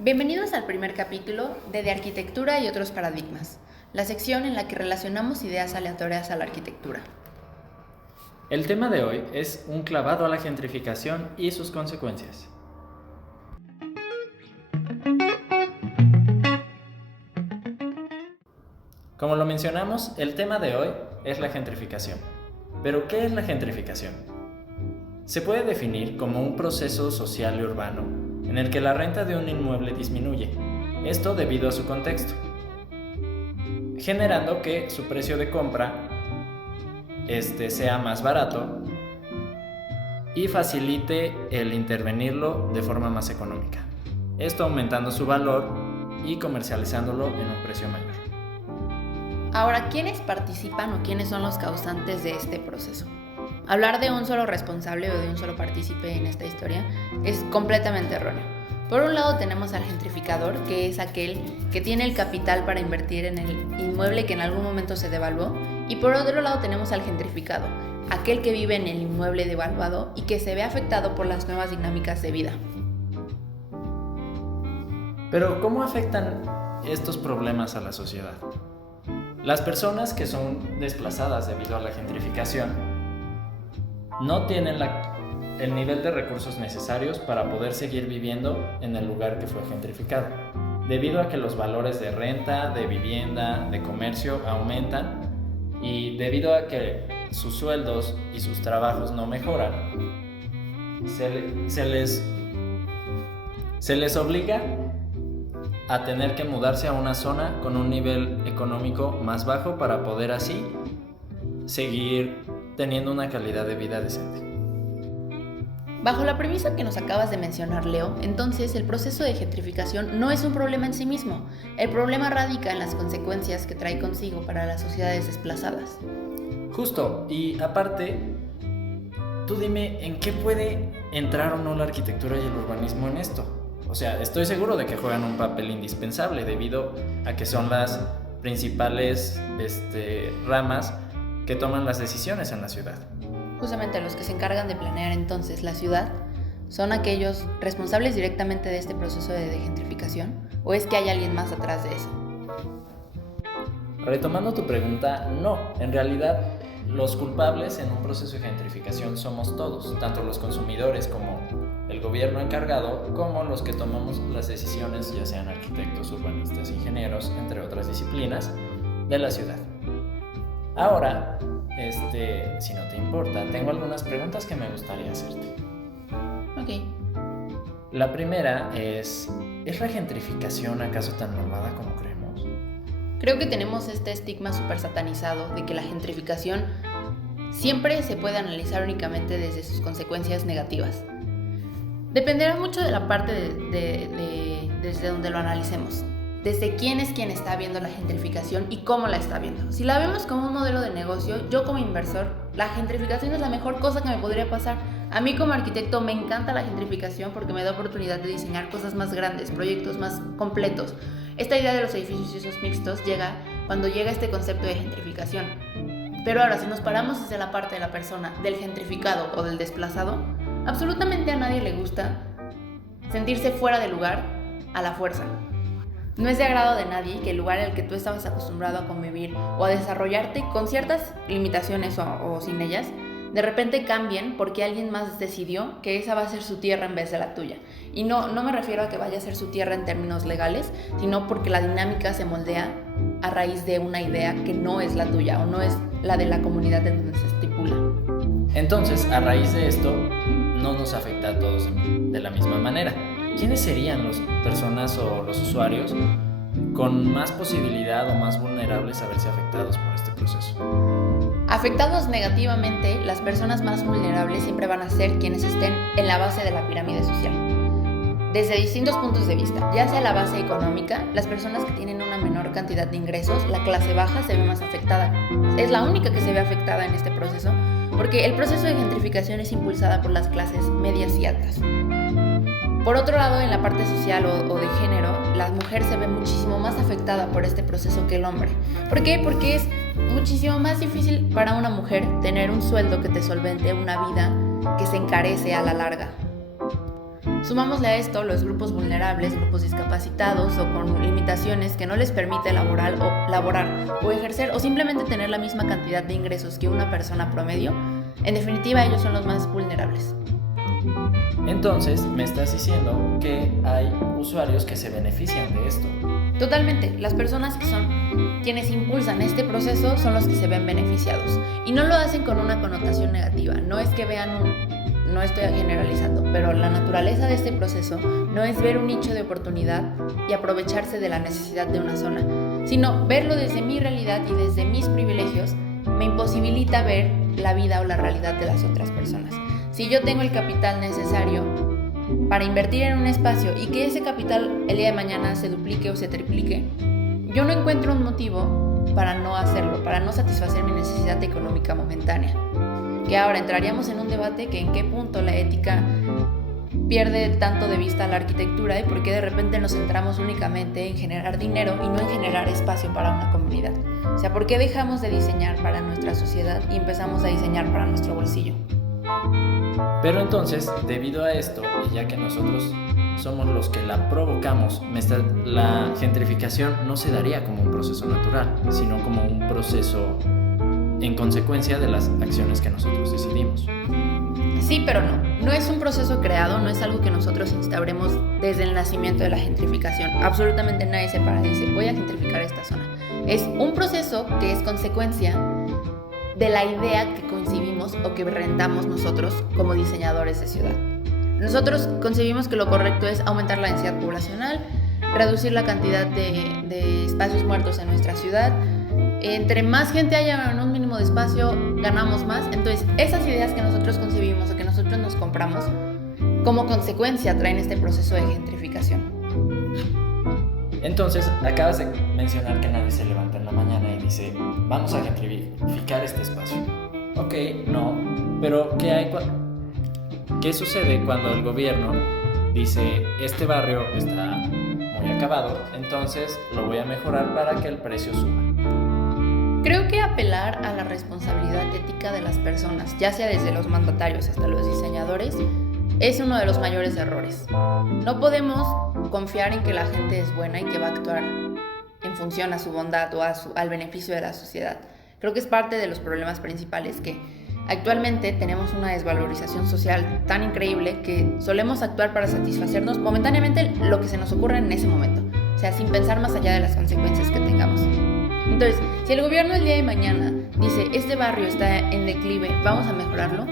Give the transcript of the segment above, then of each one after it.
Bienvenidos al primer capítulo de Arquitectura y otros paradigmas, la sección en la que relacionamos ideas aleatorias a la arquitectura. El tema de hoy es un clavado a la gentrificación y sus consecuencias. Como lo mencionamos, el tema de hoy es la gentrificación. ¿Pero qué es la gentrificación? Se puede definir como un proceso social y urbano en el que la renta de un inmueble disminuye, esto debido a su contexto, generando que su precio de compra sea más barato y facilite el intervenirlo de forma más económica, esto aumentando su valor y comercializándolo en un precio mayor. Ahora, ¿quiénes participan o quiénes son los causantes de este proceso? Hablar de un solo responsable o de un solo partícipe en esta historia es completamente erróneo. Por un lado tenemos al gentrificador, que es aquel que tiene el capital para invertir en el inmueble que en algún momento se devaluó, y por otro lado tenemos al gentrificado, aquel que vive en el inmueble devaluado y que se ve afectado por las nuevas dinámicas de vida. Pero ¿cómo afectan estos problemas a la sociedad? Las personas que son desplazadas debido a la gentrificación no tienen el nivel de recursos necesarios para poder seguir viviendo en el lugar que fue gentrificado, debido a que los valores de renta, de vivienda, de comercio aumentan y debido a que sus sueldos y sus trabajos no mejoran, se les obliga a tener que mudarse a una zona con un nivel económico más bajo para poder así seguir teniendo una calidad de vida decente. Bajo la premisa que nos acabas de mencionar, Leo, entonces el proceso de gentrificación no es un problema en sí mismo. El problema radica en las consecuencias que trae consigo para las sociedades desplazadas. Justo, y aparte, tú dime, ¿en qué puede entrar o no la arquitectura y el urbanismo en esto? O sea, estoy seguro de que juegan un papel indispensable debido a que son las principales ramas que toman las decisiones en la ciudad. Justamente los que se encargan de planear entonces la ciudad son aquellos responsables directamente de este proceso de gentrificación, ¿o es que hay alguien más atrás de eso? Retomando tu pregunta, no, en realidad los culpables en un proceso de gentrificación somos todos, tanto los consumidores como el gobierno encargado, como los que tomamos las decisiones, ya sean arquitectos, urbanistas, ingenieros, entre otras disciplinas de la ciudad. Ahora, si no te importa, tengo algunas preguntas que me gustaría hacerte. Ok. La primera ¿es la gentrificación acaso tan normada como creemos? Creo que tenemos este estigma súper satanizado de que la gentrificación siempre se puede analizar únicamente desde sus consecuencias negativas. Dependerá mucho de la parte desde donde lo analicemos. Desde quién es quien está viendo la gentrificación y cómo la está viendo. Si la vemos como un modelo de negocio, yo como inversor, la gentrificación es la mejor cosa que me podría pasar. A mí como arquitecto me encanta la gentrificación porque me da oportunidad de diseñar cosas más grandes, proyectos más completos. Esta idea de los edificios mixtos llega cuando llega este concepto de gentrificación. Pero ahora, si nos paramos desde la parte de la persona, del gentrificado o del desplazado, absolutamente a nadie le gusta sentirse fuera de lugar a la fuerza. No es de agrado de nadie que el lugar en el que tú estabas acostumbrado a convivir o a desarrollarte con ciertas limitaciones o sin ellas, de repente cambien porque alguien más decidió que esa va a ser su tierra en vez de la tuya. Y no me refiero a que vaya a ser su tierra en términos legales, sino porque la dinámica se moldea a raíz de una idea que no es la tuya o no es la de la comunidad en donde se estipula. Entonces, a raíz de esto, no nos afecta a todos de la misma manera. ¿Quiénes serían las personas o los usuarios con más posibilidad o más vulnerables a verse afectados por este proceso? Afectados negativamente, las personas más vulnerables siempre van a ser quienes estén en la base de la pirámide social. Desde distintos puntos de vista, ya sea la base económica, las personas que tienen una menor cantidad de ingresos, la clase baja se ve más afectada. Es la única que se ve afectada en este proceso, porque el proceso de gentrificación es impulsada por las clases medias y altas. Por otro lado, en la parte social o de género, la mujer se ve muchísimo más afectada por este proceso que el hombre. ¿Por qué? Porque es muchísimo más difícil para una mujer tener un sueldo que te solvente una vida que se encarece a la larga. Sumámosle a esto los grupos vulnerables, grupos discapacitados o con limitaciones que no les permite laborar o ejercer o simplemente tener la misma cantidad de ingresos que una persona promedio. En definitiva, ellos son los más vulnerables. Entonces, me estás diciendo que hay usuarios que se benefician de esto. Totalmente, las personas que son quienes impulsan este proceso son los que se ven beneficiados. Y no lo hacen con una connotación negativa, no es que vean no estoy generalizando, pero la naturaleza de este proceso no es ver un nicho de oportunidad y aprovecharse de la necesidad de una zona, sino verlo desde mi realidad y desde mis privilegios me imposibilita ver la vida o la realidad de las otras personas. Si yo tengo el capital necesario para invertir en un espacio y que ese capital el día de mañana se duplique o se triplique, yo no encuentro un motivo para no hacerlo, para no satisfacer mi necesidad económica momentánea. Que ahora entraríamos en un debate que en qué punto la ética pierde tanto de vista la arquitectura y por qué de repente nos centramos únicamente en generar dinero y no en generar espacio para una comunidad. O sea, ¿por qué dejamos de diseñar para nuestra sociedad y empezamos a diseñar para nuestro bolsillo? Pero entonces, debido a esto, y ya que nosotros somos los que la provocamos, la gentrificación no se daría como un proceso natural, sino como un proceso en consecuencia de las acciones que nosotros decidimos. Sí, pero no. No es un proceso creado, no es algo que nosotros instauremos desde el nacimiento de la gentrificación. Absolutamente nadie se para y dice, voy a gentrificar esta zona. Es un proceso que es consecuencia de la idea que concibimos o que rentamos nosotros como diseñadores de ciudad. Nosotros concebimos que lo correcto es aumentar la densidad poblacional, reducir la cantidad de espacios muertos en nuestra ciudad. Entre más gente haya en un mínimo de espacio, ganamos más. Entonces, esas ideas que nosotros concebimos o que nosotros nos compramos, como consecuencia traen este proceso de gentrificación. Entonces, acabas de mencionar que nadie se levanta en la mañana y dice, vamos a gentrificar este espacio. Ok, no, pero ¿qué sucede cuando el gobierno dice, este barrio está muy acabado, entonces lo voy a mejorar para que el precio suba? Creo que apelar a la responsabilidad ética de las personas, ya sea desde los mandatarios hasta los diseñadores, es uno de los mayores errores. No podemos confiar en que la gente es buena y que va a actuar en función a su bondad o al beneficio de la sociedad. Creo que es parte de los problemas principales que actualmente tenemos una desvalorización social tan increíble que solemos actuar para satisfacernos momentáneamente lo que se nos ocurre en ese momento, o sea, sin pensar más allá de las consecuencias que tengamos. Entonces, si el gobierno el día de mañana dice, este barrio está en declive, vamos a mejorarlo,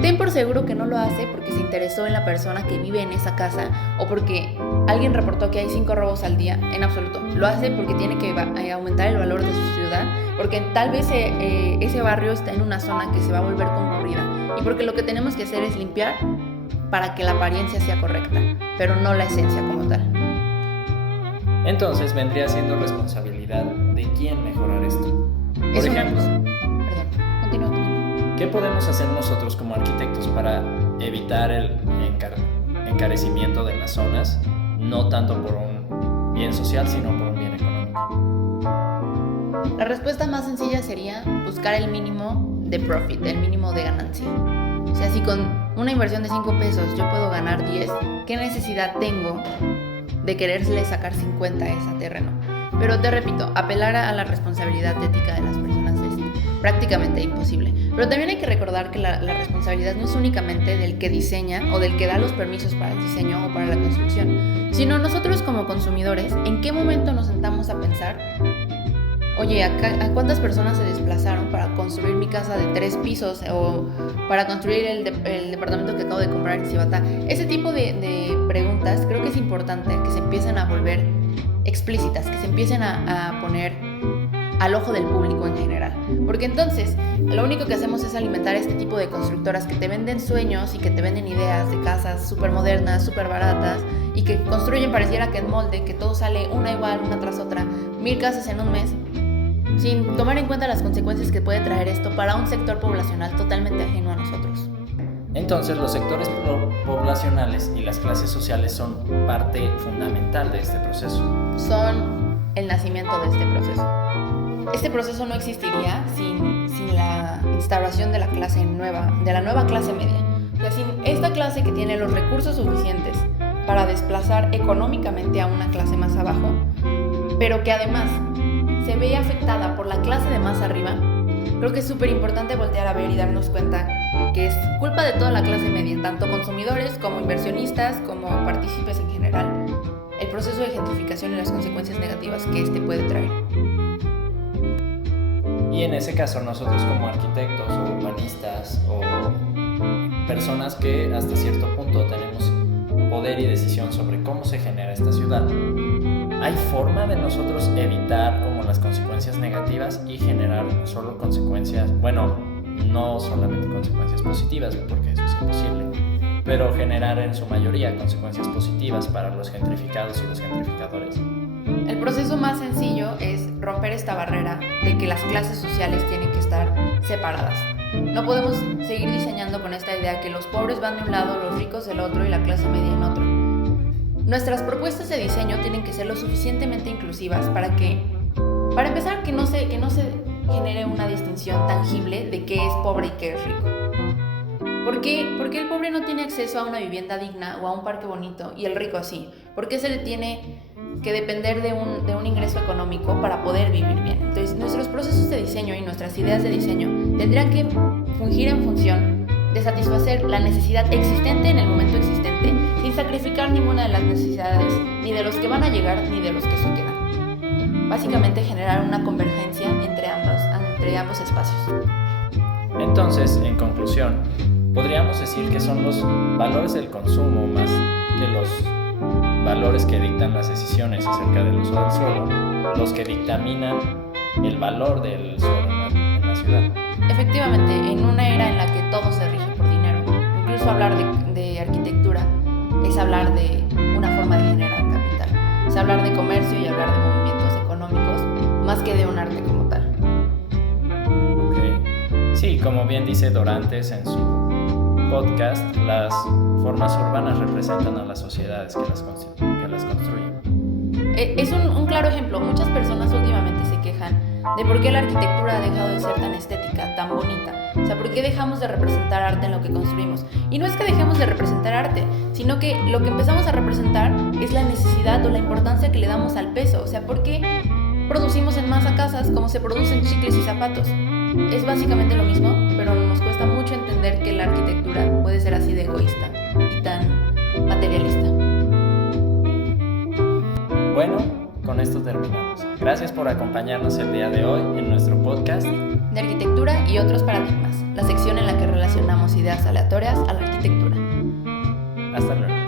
ten por seguro que no lo hace porque se interesó en la persona que vive en esa casa o porque alguien reportó que hay 5 robos al día, en absoluto. Lo hace porque tiene que aumentar el valor de su ciudad, porque tal vez ese barrio está en una zona que se va a volver concurrida y porque lo que tenemos que hacer es limpiar para que la apariencia sea correcta, pero no la esencia como tal. Entonces vendría siendo responsabilidad de quién mejorar esto. Por ejemplo, Continúa. ¿Qué podemos hacer nosotros como arquitectos para evitar el encarecimiento de las zonas, no tanto por un bien social, sino por un bien económico? La respuesta más sencilla sería buscar el mínimo de profit, el mínimo de ganancia. O sea, si con una inversión de 5 pesos yo puedo ganar 10, ¿qué necesidad tengo de quererle sacar 50 a ese terreno? Pero te repito, apelar a la responsabilidad ética de las personas es prácticamente imposible. Pero también hay que recordar que la responsabilidad no es únicamente del que diseña o del que da los permisos para el diseño o para la construcción, sino nosotros como consumidores, ¿en qué momento nos sentamos a pensar, oye, ¿a cuántas personas se desplazaron para construir mi casa de 3 pisos o para construir el departamento que acabo de comprar en Cibatá? Ese tipo de preguntas creo que es importante que se empiecen a volver explícitas, que se empiecen a poner al ojo del público en general. Porque entonces lo único que hacemos es alimentar este tipo de constructoras que te venden sueños y que te venden ideas de casas súper modernas, súper baratas y que construyen pareciera que en molde, que todo sale una igual, una tras otra, 1000 casas en un mes, sin tomar en cuenta las consecuencias que puede traer esto para un sector poblacional totalmente ajeno a nosotros. Entonces, los sectores poblacionales y las clases sociales son parte fundamental de este proceso. Son el nacimiento de este proceso. Este proceso no existiría sin la instauración de la clase nueva, de la nueva clase media. O sea, sin esta clase que tiene los recursos suficientes para desplazar económicamente a una clase más abajo, pero que además se ve afectada por la clase de más arriba, creo que es súper importante voltear a ver y darnos cuenta que es culpa de toda la clase media, tanto consumidores como inversionistas, como partícipes en general, el proceso de gentrificación y las consecuencias negativas que este puede traer. Y en ese caso nosotros como arquitectos o urbanistas o personas que hasta cierto punto tenemos poder y decisión sobre cómo se genera esta ciudad, ¿hay forma de nosotros evitar como las consecuencias negativas y generar solo consecuencias, bueno, no solamente consecuencias positivas, porque eso es imposible, pero generar en su mayoría consecuencias positivas para los gentrificados y los gentrificadores? El proceso más sencillo es romper esta barrera de que las clases sociales tienen que estar separadas. No podemos seguir diseñando con esta idea que los pobres van de un lado, los ricos del otro y la clase media en otro. Nuestras propuestas de diseño tienen que ser lo suficientemente inclusivas para empezar, que no se genere una distinción tangible de qué es pobre y qué es rico. ¿Por qué? Porque el pobre no tiene acceso a una vivienda digna o a un parque bonito y el rico sí. ¿Por qué se le tiene que depender de un ingreso económico para poder vivir bien? Entonces, nuestros procesos de diseño y nuestras ideas de diseño tendrían que fungir en función de satisfacer la necesidad existente en el momento existente, sin sacrificar ninguna de las necesidades, ni de los que van a llegar, ni de los que se quedan. Básicamente, generar una convergencia entre ambos espacios. Entonces, en conclusión, podríamos decir que son los valores del consumo más que los valores que dictan las decisiones acerca del uso del suelo, los que dictaminan el valor del suelo en la ciudad. Efectivamente, en una era en la que todo se rige por dinero, incluso hablar de arquitectura es hablar de una forma de generar capital, es hablar de comercio y hablar de movimientos económicos más que de un arte como tal. Okay. Sí, como bien dice Dorantes en su podcast, las formas urbanas representan a las sociedades que las construyen. Es un claro ejemplo. Muchas personas últimamente se quejan de por qué la arquitectura ha dejado de ser tan estética, tan bonita. O sea, por qué dejamos de representar arte en lo que construimos. Y no es que dejemos de representar arte, sino que lo que empezamos a representar es la necesidad o la importancia que le damos al peso. O sea, ¿por qué producimos en masa casas como se producen chicles y zapatos? Es básicamente lo mismo, pero nos cuesta mucho entender que la arquitectura puede ser así de egoísta y tan materialista. Bueno, con esto terminamos. Gracias por acompañarnos el día de hoy en nuestro podcast de arquitectura y otros paradigmas, la sección en la que relacionamos ideas aleatorias a la arquitectura. Hasta luego.